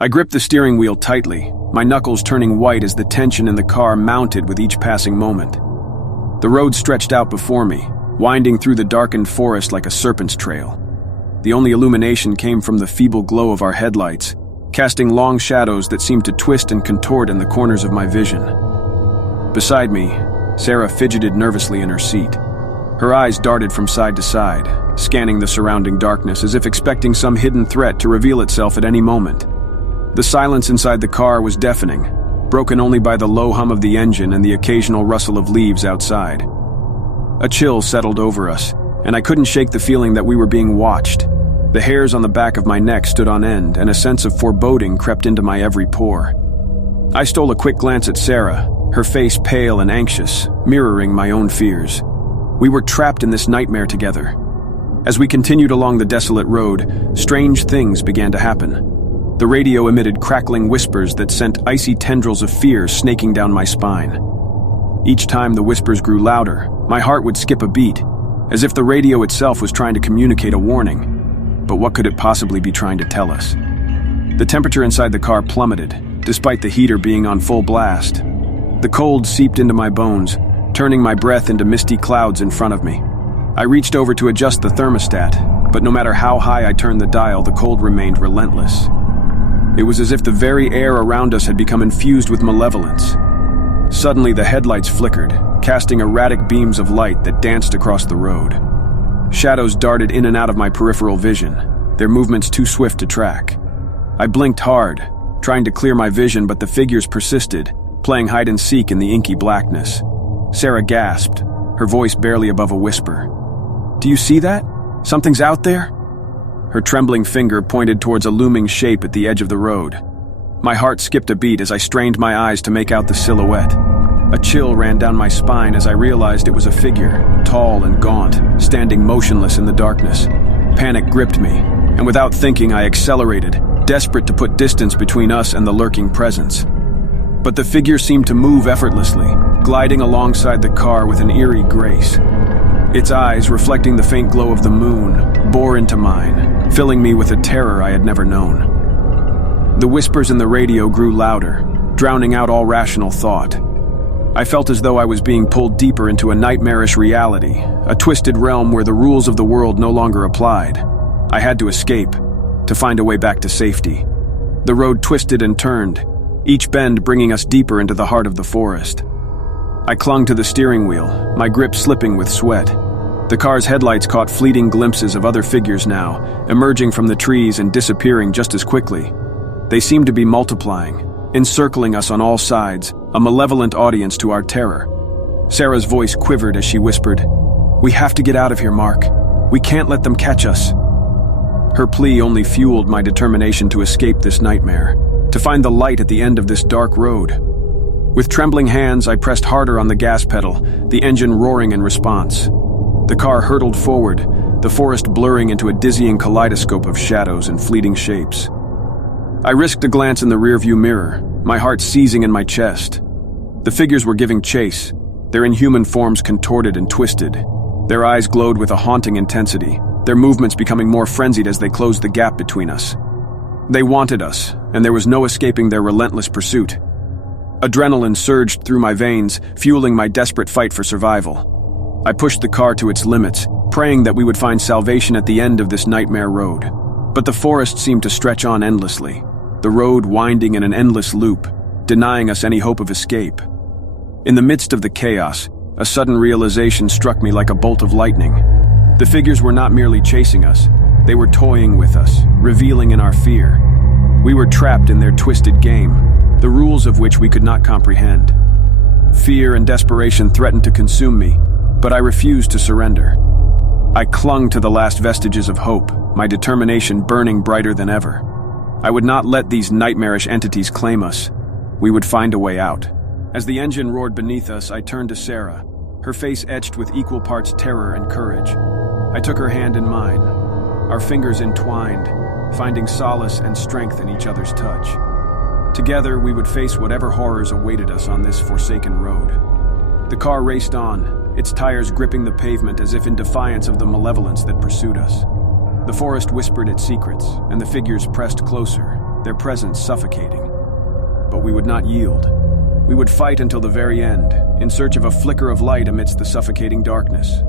I gripped the steering wheel tightly, my knuckles turning white as the tension in the car mounted with each passing moment. The road stretched out before me, winding through the darkened forest like a serpent's trail. The only illumination came from the feeble glow of our headlights, casting long shadows that seemed to twist and contort in the corners of my vision. Beside me, Sarah fidgeted nervously in her seat. Her eyes darted from side to side, scanning the surrounding darkness as if expecting some hidden threat to reveal itself at any moment. The silence inside the car was deafening, broken only by the low hum of the engine and the occasional rustle of leaves outside. A chill settled over us, and I couldn't shake the feeling that we were being watched. The hairs on the back of my neck stood on end, and a sense of foreboding crept into my every pore. I stole a quick glance at Sarah, her face pale and anxious, mirroring my own fears. We were trapped in this nightmare together. As we continued along the desolate road, strange things began to happen. The radio emitted crackling whispers that sent icy tendrils of fear snaking down my spine. Each time the whispers grew louder, my heart would skip a beat, as if the radio itself was trying to communicate a warning. But what could it possibly be trying to tell us? The temperature inside the car plummeted, despite the heater being on full blast. The cold seeped into my bones, turning my breath into misty clouds in front of me. I reached over to adjust the thermostat, but no matter how high I turned the dial, the cold remained relentless. It was as if the very air around us had become infused with malevolence. Suddenly, the headlights flickered, casting erratic beams of light that danced across the road. Shadows darted in and out of my peripheral vision, their movements too swift to track. I blinked hard, trying to clear my vision, but the figures persisted, playing hide-and-seek in the inky blackness. Sarah gasped, her voice barely above a whisper. "Do you see that? Something's out there?" Her trembling finger pointed towards a looming shape at the edge of the road. My heart skipped a beat as I strained my eyes to make out the silhouette. A chill ran down my spine as I realized it was a figure, tall and gaunt, standing motionless in the darkness. Panic gripped me, and without thinking I accelerated, desperate to put distance between us and the lurking presence. But the figure seemed to move effortlessly, gliding alongside the car with an eerie grace. Its eyes, reflecting the faint glow of the moon, bore into mine, filling me with a terror I had never known. The whispers in the radio grew louder, drowning out all rational thought. I felt as though I was being pulled deeper into a nightmarish reality, a twisted realm where the rules of the world no longer applied. I had to escape, to find a way back to safety. The road twisted and turned, each bend bringing us deeper into the heart of the forest. I clung to the steering wheel, my grip slipping with sweat. The car's headlights caught fleeting glimpses of other figures now, emerging from the trees and disappearing just as quickly. They seemed to be multiplying, encircling us on all sides, a malevolent audience to our terror. Sarah's voice quivered as she whispered, "We have to get out of here, Mark. We can't let them catch us." Her plea only fueled my determination to escape this nightmare, to find the light at the end of this dark road. With trembling hands, I pressed harder on the gas pedal, the engine roaring in response. The car hurtled forward, the forest blurring into a dizzying kaleidoscope of shadows and fleeting shapes. I risked a glance in the rearview mirror, my heart seizing in my chest. The figures were giving chase, their inhuman forms contorted and twisted. Their eyes glowed with a haunting intensity, their movements becoming more frenzied as they closed the gap between us. They wanted us, and there was no escaping their relentless pursuit. Adrenaline surged through my veins, fueling my desperate fight for survival. I pushed the car to its limits, praying that we would find salvation at the end of this nightmare road. But the forest seemed to stretch on endlessly, the road winding in an endless loop, denying us any hope of escape. In the midst of the chaos, a sudden realization struck me like a bolt of lightning. The figures were not merely chasing us, they were toying with us, reveling in our fear. We were trapped in their twisted game, the rules of which we could not comprehend. Fear and desperation threatened to consume me, but I refused to surrender. I clung to the last vestiges of hope, my determination burning brighter than ever. I would not let these nightmarish entities claim us. We would find a way out. As the engine roared beneath us, I turned to Sarah, her face etched with equal parts terror and courage. I took her hand in mine, our fingers entwined, finding solace and strength in each other's touch. Together, we would face whatever horrors awaited us on this forsaken road. The car raced on, its tires gripping the pavement as if in defiance of the malevolence that pursued us. The forest whispered its secrets, and the figures pressed closer, their presence suffocating. But we would not yield. We would fight until the very end, in search of a flicker of light amidst the suffocating darkness.